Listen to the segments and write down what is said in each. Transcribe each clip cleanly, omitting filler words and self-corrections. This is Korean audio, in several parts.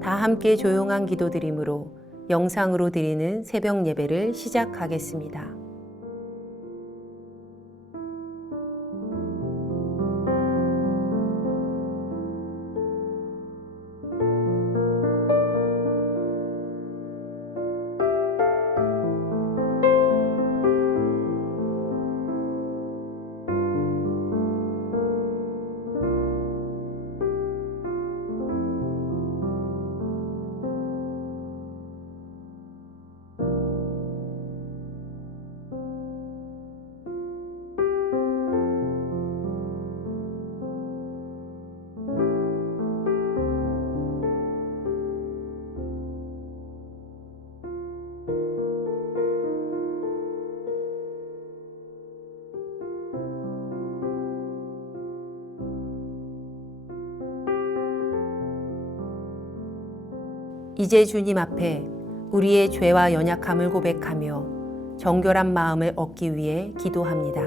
다 함께 조용한 기도드림으로 영상으로 드리는 새벽 예배를 시작하겠습니다. 이제 주님 앞에 우리의 죄와 연약함을 고백하며 정결한 마음을 얻기 위해 기도합니다.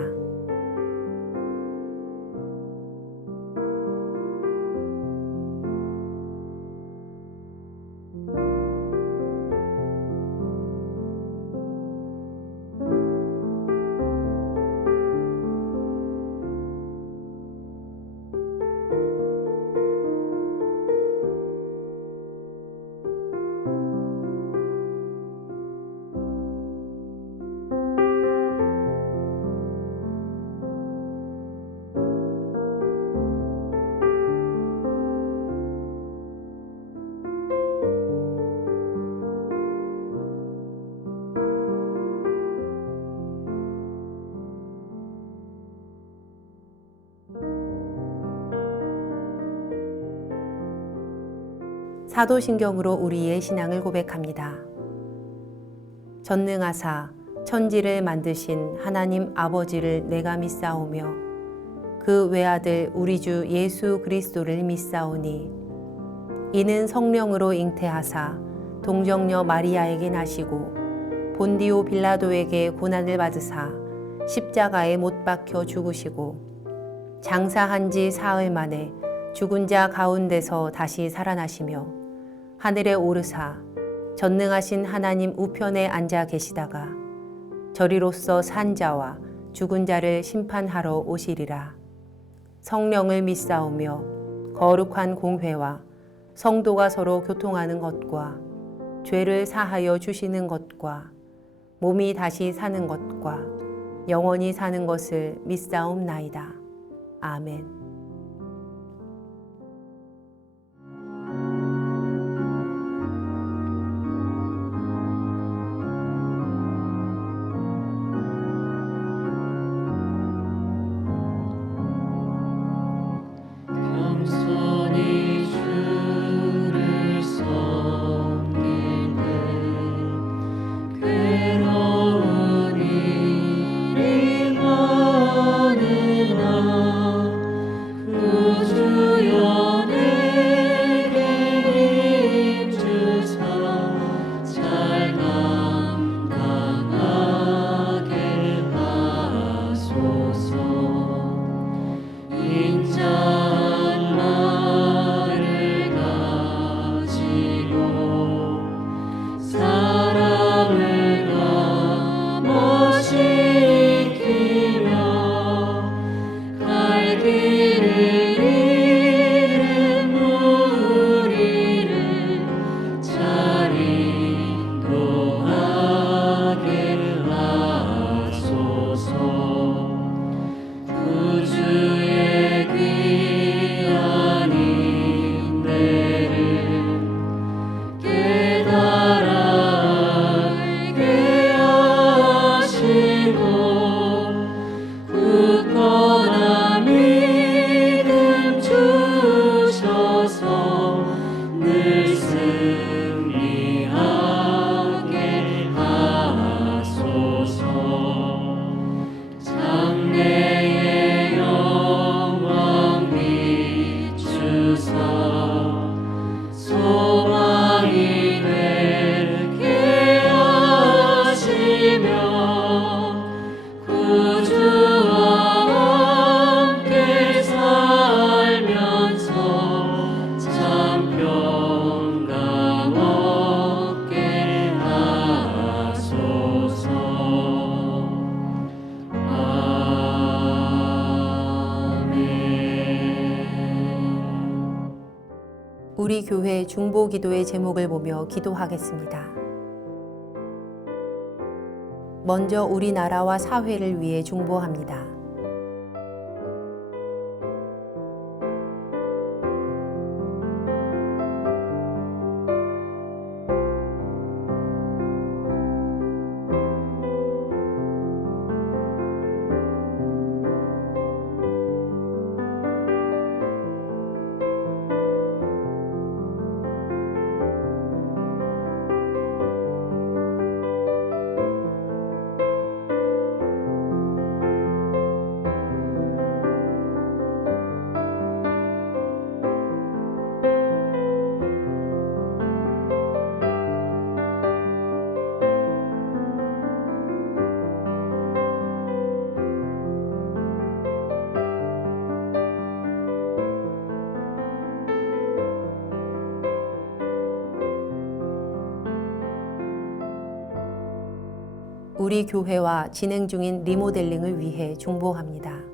사도신경으로 우리의 신앙을 고백합니다. 전능하사 천지를 만드신 하나님 아버지를 내가 믿사오며 그 외아들 우리 주 예수 그리스도를 믿사오니 이는 성령으로 잉태하사 동정녀 마리아에게 나시고 본디오 빌라도에게 고난을 받으사 십자가에 못 박혀 죽으시고 장사한 지 사흘 만에 죽은 자 가운데서 다시 살아나시며 하늘에 오르사 전능하신 하나님 우편에 앉아 계시다가 저리로서 산 자와 죽은 자를 심판하러 오시리라. 성령을 믿사오며 거룩한 공회와 성도가 서로 교통하는 것과 죄를 사하여 주시는 것과 몸이 다시 사는 것과 영원히 사는 것을 믿사옵나이다. 아멘. 굳건함이 우리 교회 중보 기도의 제목을 보며 기도하겠습니다. 먼저 우리나라와 사회를 위해 중보합니다. 우리 교회와 진행 중인 리모델링을 위해 중보합니다.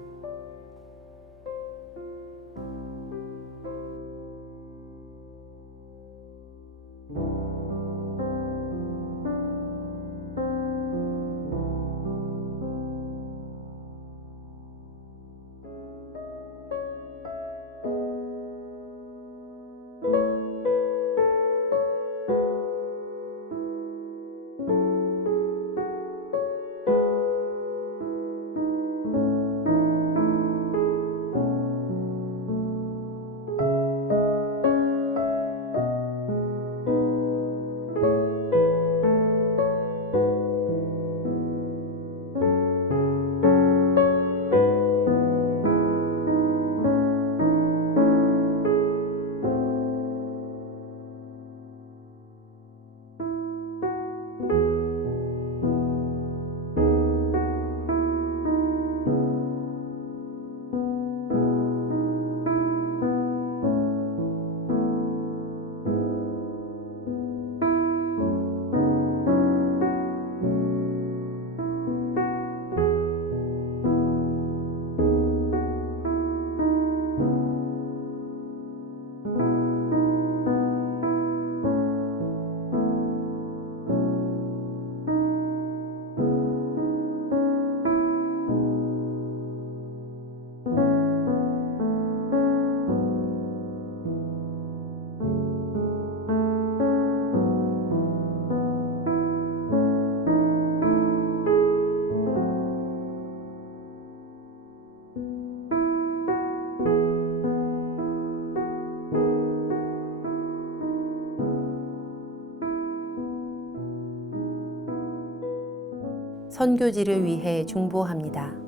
선교지를 위해 중보합니다.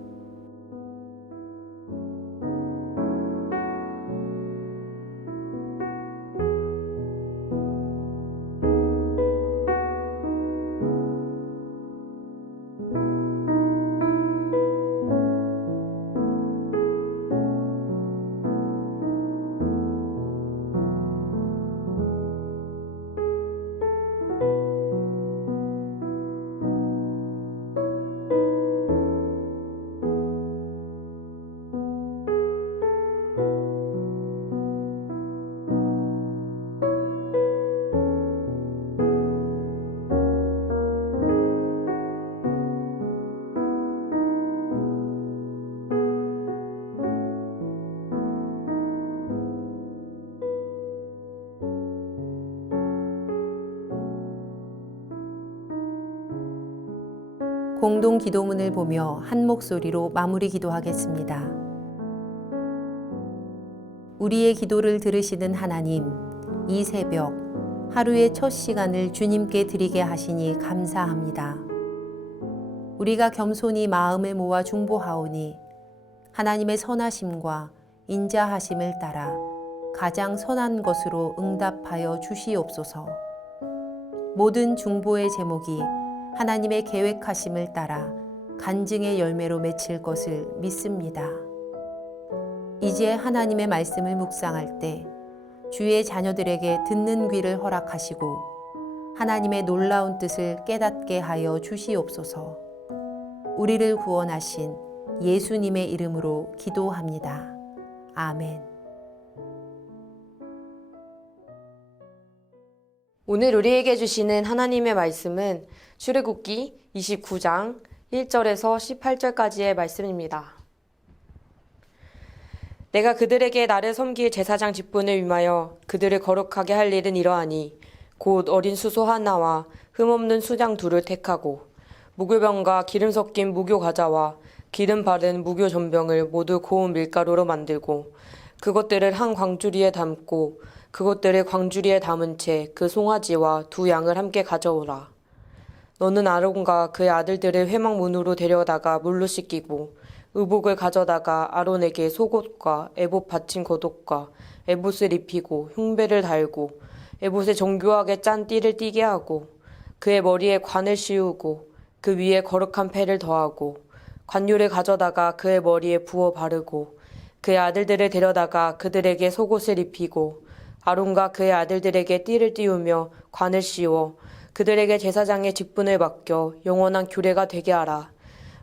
공동 기도문을 보며 한 목소리로 마무리 기도하겠습니다. 우리의 기도를 들으시는 하나님, 이 새벽 하루의 첫 시간을 주님께 드리게 하시니 감사합니다. 우리가 겸손히 마음을 모아 중보하오니 하나님의 선하심과 인자하심을 따라 가장 선한 것으로 응답하여 주시옵소서. 모든 중보의 제목이 하나님의 계획하심을 따라 간증의 열매로 맺힐 것을 믿습니다. 이제 하나님의 말씀을 묵상할 때 주의 자녀들에게 듣는 귀를 허락하시고 하나님의 놀라운 뜻을 깨닫게 하여 주시옵소서. 우리를 구원하신 예수님의 이름으로 기도합니다. 아멘. 오늘 우리에게 주시는 하나님의 말씀은 출애굽기 29장 1절에서 18절까지의 말씀입니다. 내가 그들에게 나를 섬길 제사장 직분을 위하여 그들을 거룩하게 할 일은 이러하니 곧 어린 수소 하나와 흠없는 수장 둘을 택하고 무교병과 기름 섞인 무교 과자와 기름 바른 무교 전병을 모두 고운 밀가루로 만들고 그것들을 한 광주리에 담고 그것들을 광주리에 담은 채 그 송아지와 두 양을 함께 가져오라. 너는 아론과 그의 아들들을 회막문으로 데려다가 물로 씻기고 의복을 가져다가 아론에게 속옷과 에봇 받침 겉옷과 에봇을 입히고 흉배를 달고 에봇에 정교하게 짠 띠를 띠게 하고 그의 머리에 관을 씌우고 그 위에 거룩한 패를 더하고 관유를 가져다가 그의 머리에 부어 바르고 그의 아들들을 데려다가 그들에게 속옷을 입히고 아론과 그의 아들들에게 띠를 띄우며 관을 씌워 그들에게 제사장의 직분을 맡겨 영원한 규례가 되게 하라.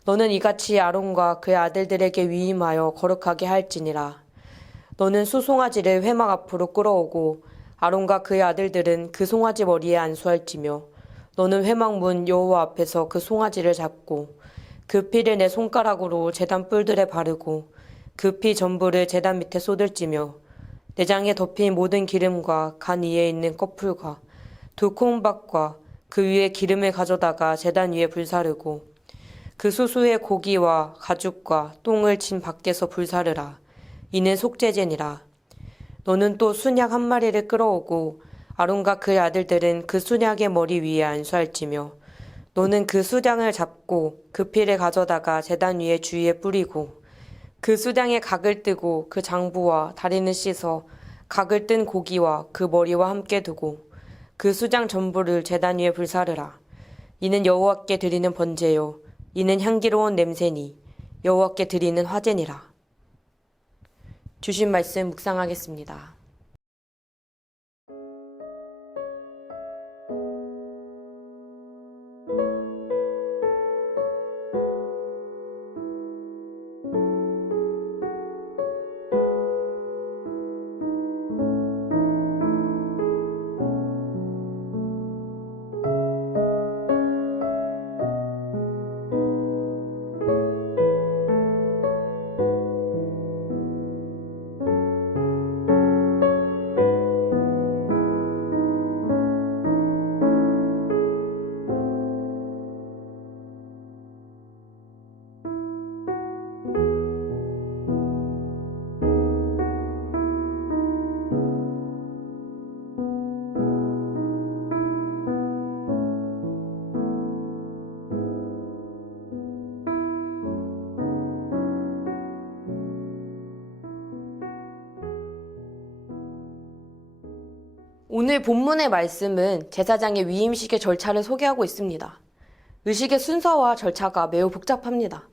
너는 이같이 아론과 그의 아들들에게 위임하여 거룩하게 할지니라. 너는 수송아지를 회막 앞으로 끌어오고 아론과 그의 아들들은 그 송아지 머리에 안수할지며 너는 회막문 여호와 앞에서 그 송아지를 잡고 그 피를 내 손가락으로 제단 뿔들에 바르고 그 피 전부를 제단 밑에 쏟을지며 내장에 덮인 모든 기름과 간 위에 있는 꺼풀과 두 콩밥과 그 위에 기름을 가져다가 제단 위에 불사르고 그 수수의 고기와 가죽과 똥을 친 밖에서 불사르라. 이는 속죄제니라. 너는 또 순양 한 마리를 끌어오고 아론과 그의 아들들은 그 순양의 머리 위에 안수할지며 너는 그 수장을 잡고 그 피를 가져다가 제단 위에 주위에 뿌리고 그 수장에 각을 뜨고 그 장부와 다리는 씻어 각을 뜬 고기와 그 머리와 함께 두고 그 수장 전부를 제단 위에 불사르라. 이는 여호와께 드리는 번제요 이는 향기로운 냄새니 여호와께 드리는 화제니라. 주신 말씀 묵상하겠습니다. 오늘 본문의 말씀은 제사장의 위임식의 절차를 소개하고 있습니다. 의식의 순서와 절차가 매우 복잡합니다.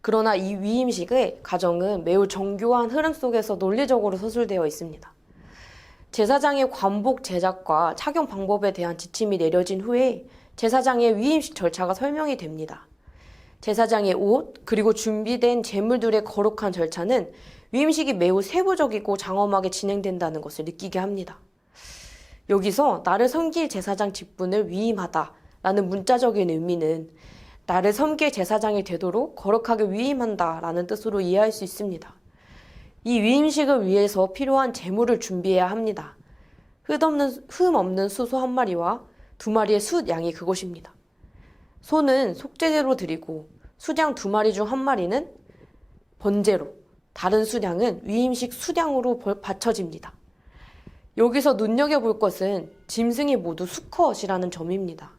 그러나 이 위임식의 과정은 매우 정교한 흐름 속에서 논리적으로 서술되어 있습니다. 제사장의 관복 제작과 착용 방법에 대한 지침이 내려진 후에 제사장의 위임식 절차가 설명이 됩니다. 제사장의 옷, 그리고 준비된 제물들의 거룩한 절차는 위임식이 매우 세부적이고 장엄하게 진행된다는 것을 느끼게 합니다. 여기서 나를 섬길 제사장 직분을 위임하다라는 문자적인 의미는 나를 섬길 제사장이 되도록 거룩하게 위임한다라는 뜻으로 이해할 수 있습니다. 이 위임식을 위해서 필요한 제물을 준비해야 합니다. 흠 없는 수소 한 마리와 두 마리의 숫양이 그것입니다. 소는 속죄제로 드리고 숫양 두 마리 중 한 마리는 번제로, 다른 숫양은 위임식 숫양으로 바쳐집니다. 여기서 눈여겨볼 것은 짐승이 모두 수컷이라는 점입니다.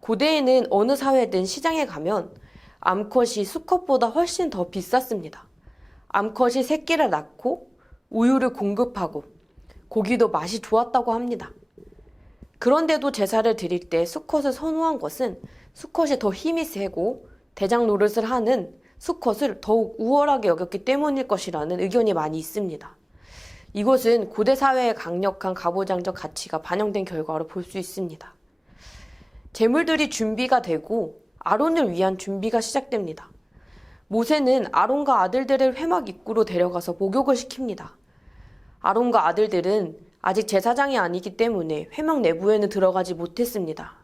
고대에는 어느 사회든 시장에 가면 암컷이 수컷보다 훨씬 더 비쌌습니다. 암컷이 새끼를 낳고 우유를 공급하고 고기도 맛이 좋았다고 합니다. 그런데도 제사를 드릴 때 수컷을 선호한 것은 수컷이 더 힘이 세고 대장 노릇을 하는 수컷을 더욱 우월하게 여겼기 때문일 것이라는 의견이 많이 있습니다. 이것은 고대 사회의 강력한 가부장적 가치가 반영된 결과로 볼 수 있습니다. 제물들이 준비가 되고 아론을 위한 준비가 시작됩니다. 모세는 아론과 아들들을 회막 입구로 데려가서 목욕을 시킵니다. 아론과 아들들은 아직 제사장이 아니기 때문에 회막 내부에는 들어가지 못했습니다.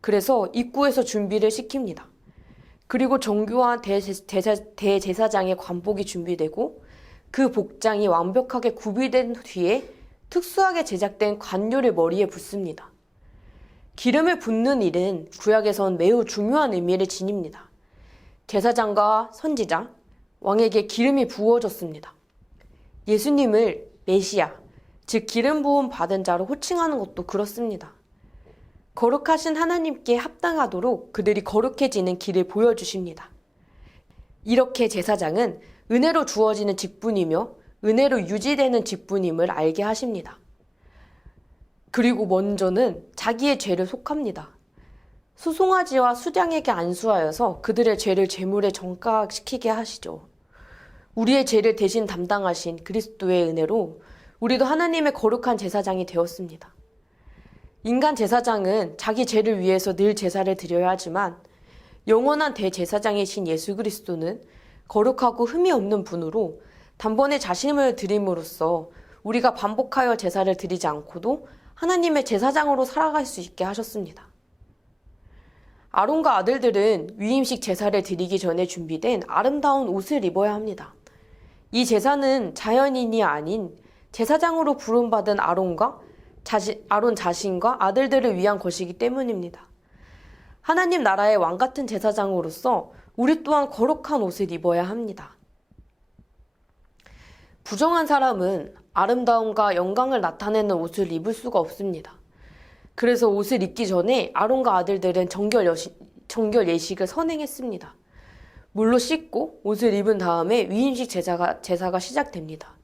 그래서 입구에서 준비를 시킵니다. 그리고 정교한 대제사장의 관복이 준비되고 그 복장이 완벽하게 구비된 뒤에 특수하게 제작된 관료를 머리에 붓습니다. 기름을 붓는 일은 구약에선 매우 중요한 의미를 지닙니다. 제사장과 선지자, 왕에게 기름이 부어졌습니다. 예수님을 메시아, 즉 기름 부음 받은 자로 호칭하는 것도 그렇습니다. 거룩하신 하나님께 합당하도록 그들이 거룩해지는 길을 보여주십니다. 이렇게 제사장은 은혜로 주어지는 직분이며 은혜로 유지되는 직분임을 알게 하십니다. 그리고 먼저는 자기의 죄를 속합니다. 수송아지와 수장에게 안수하여서 그들의 죄를 제물에 전가시키게 하시죠. 우리의 죄를 대신 담당하신 그리스도의 은혜로 우리도 하나님의 거룩한 제사장이 되었습니다. 인간 제사장은 자기 죄를 위해서 늘 제사를 드려야 하지만 영원한 대제사장이신 예수 그리스도는 거룩하고 흠이 없는 분으로 단번에 자신을 드림으로써 우리가 반복하여 제사를 드리지 않고도 하나님의 제사장으로 살아갈 수 있게 하셨습니다. 아론과 아들들은 위임식 제사를 드리기 전에 준비된 아름다운 옷을 입어야 합니다. 이 제사는 자연인이 아닌 제사장으로 부름받은 아론 자신과 아들들을 위한 것이기 때문입니다. 하나님 나라의 왕 같은 제사장으로서 우리 또한 거룩한 옷을 입어야 합니다. 부정한 사람은 아름다움과 영광을 나타내는 옷을 입을 수가 없습니다. 그래서 옷을 입기 전에 아론과 아들들은 정결 예식을 선행했습니다. 물로 씻고 옷을 입은 다음에 위임식 제사가 시작됩니다.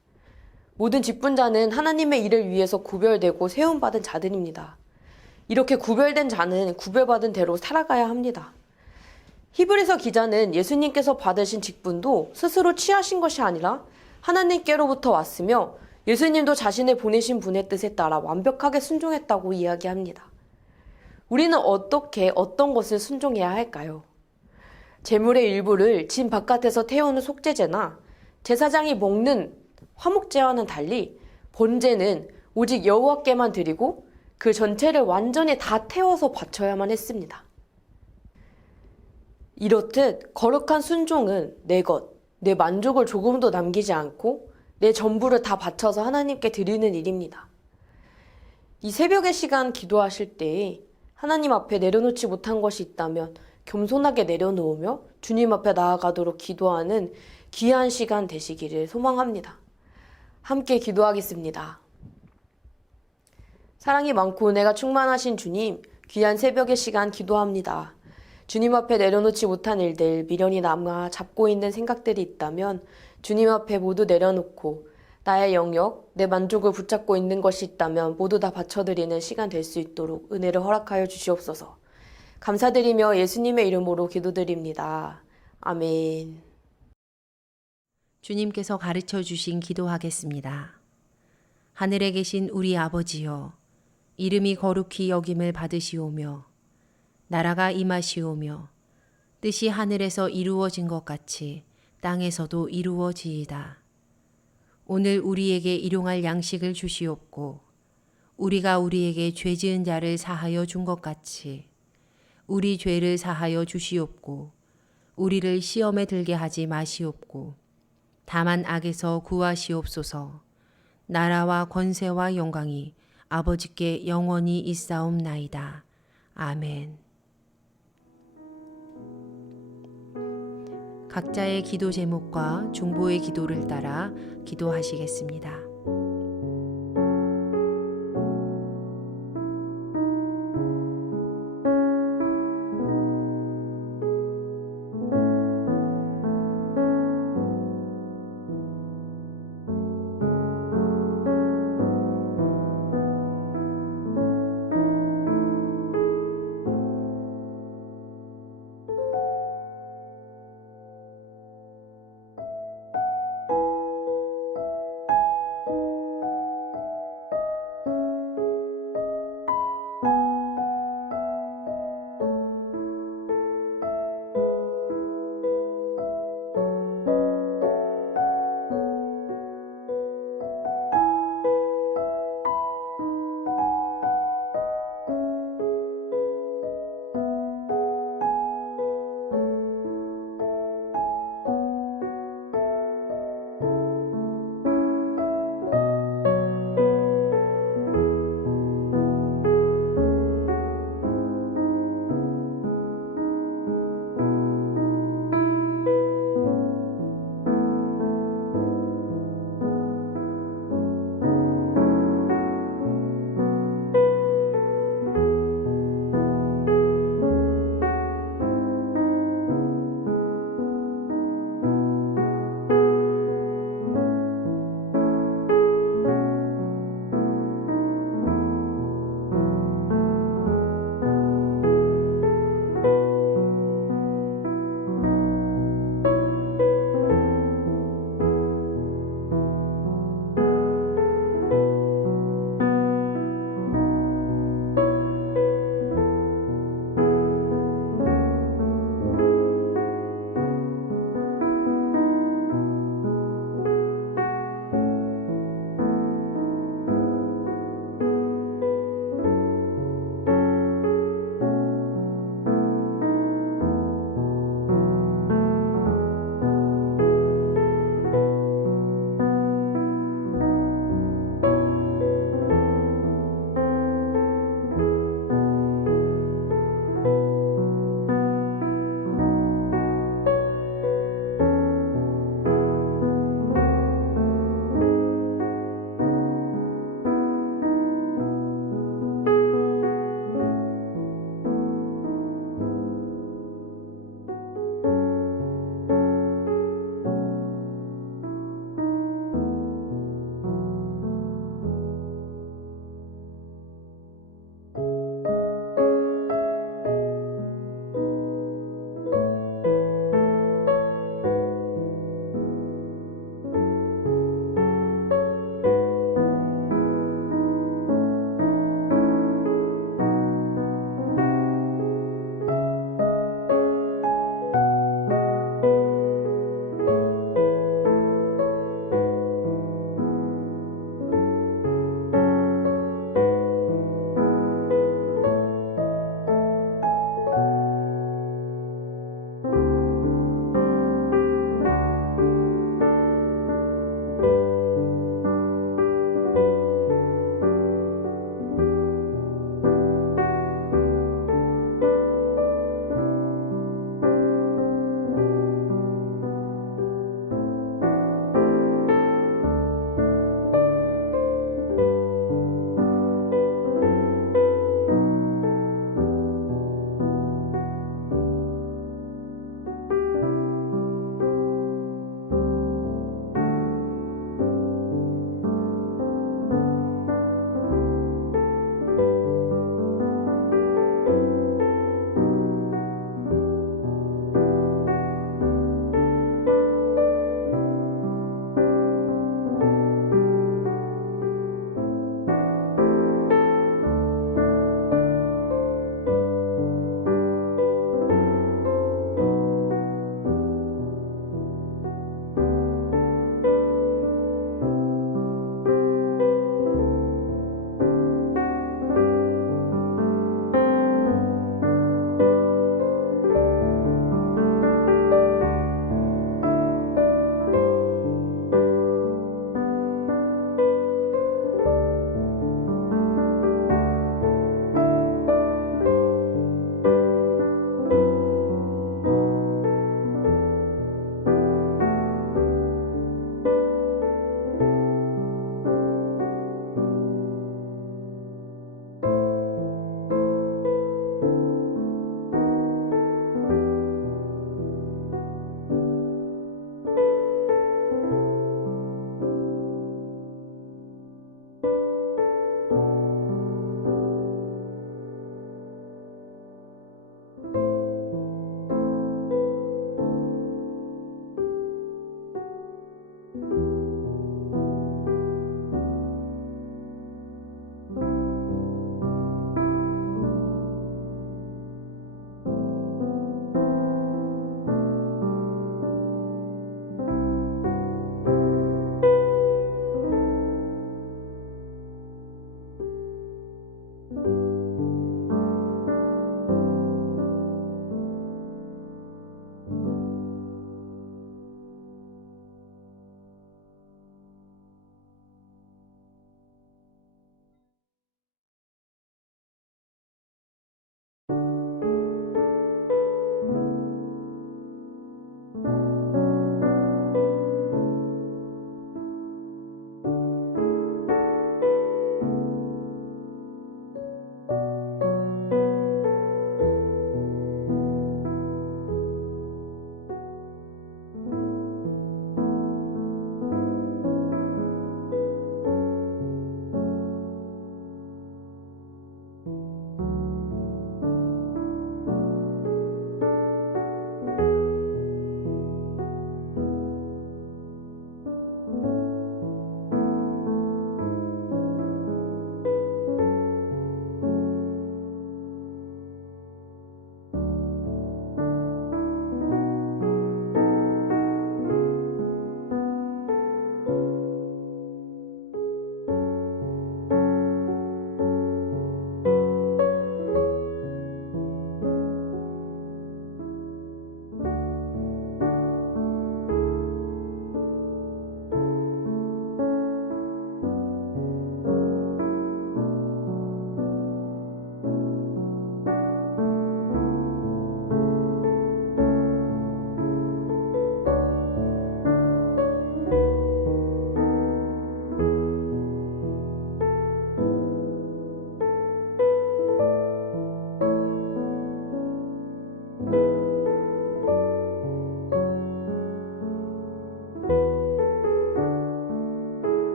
모든 직분자는 하나님의 일을 위해서 구별되고 세움받은 자들입니다. 이렇게 구별된 자는 구별받은 대로 살아가야 합니다. 히브리서 기자는 예수님께서 받으신 직분도 스스로 취하신 것이 아니라 하나님께로부터 왔으며 예수님도 자신을 보내신 분의 뜻에 따라 완벽하게 순종했다고 이야기합니다. 우리는 어떻게 어떤 것을 순종해야 할까요? 제물의 일부를 진 바깥에서 태우는 속죄제나 제사장이 먹는 화목제와는 달리 번제는 오직 여호와께만 드리고 그 전체를 완전히 다 태워서 바쳐야만 했습니다. 이렇듯 거룩한 순종은 내 만족을 조금도 남기지 않고 내 전부를 다 바쳐서 하나님께 드리는 일입니다. 이 새벽의 시간 기도하실 때에 하나님 앞에 내려놓지 못한 것이 있다면 겸손하게 내려놓으며 주님 앞에 나아가도록 기도하는 귀한 시간 되시기를 소망합니다. 함께 기도하겠습니다. 사랑이 많고 은혜가 충만하신 주님, 귀한 새벽의 시간 기도합니다. 주님 앞에 내려놓지 못한 일들, 미련이 남아 잡고 있는 생각들이 있다면 주님 앞에 모두 내려놓고 나의 영역, 내 만족을 붙잡고 있는 것이 있다면 모두 다 바쳐드리는 시간 될 수 있도록 은혜를 허락하여 주시옵소서. 감사드리며 예수님의 이름으로 기도드립니다. 아멘. 주님께서 가르쳐 주신 기도하겠습니다. 하늘에 계신 우리 아버지여, 이름이 거룩히 여김을 받으시오며 나라가 임하시오며 뜻이 하늘에서 이루어진 것 같이 땅에서도 이루어지이다. 오늘 우리에게 일용할 양식을 주시옵고 우리가 우리에게 죄 지은 자를 사하여 준 것 같이 우리 죄를 사하여 주시옵고 우리를 시험에 들게 하지 마시옵고 다만 악에서 구하시옵소서. 나라와 권세와 영광이 아버지께 영원히 있사옵나이다. 아멘. 각자의 기도 제목과 중보의 기도를 따라 기도하시겠습니다.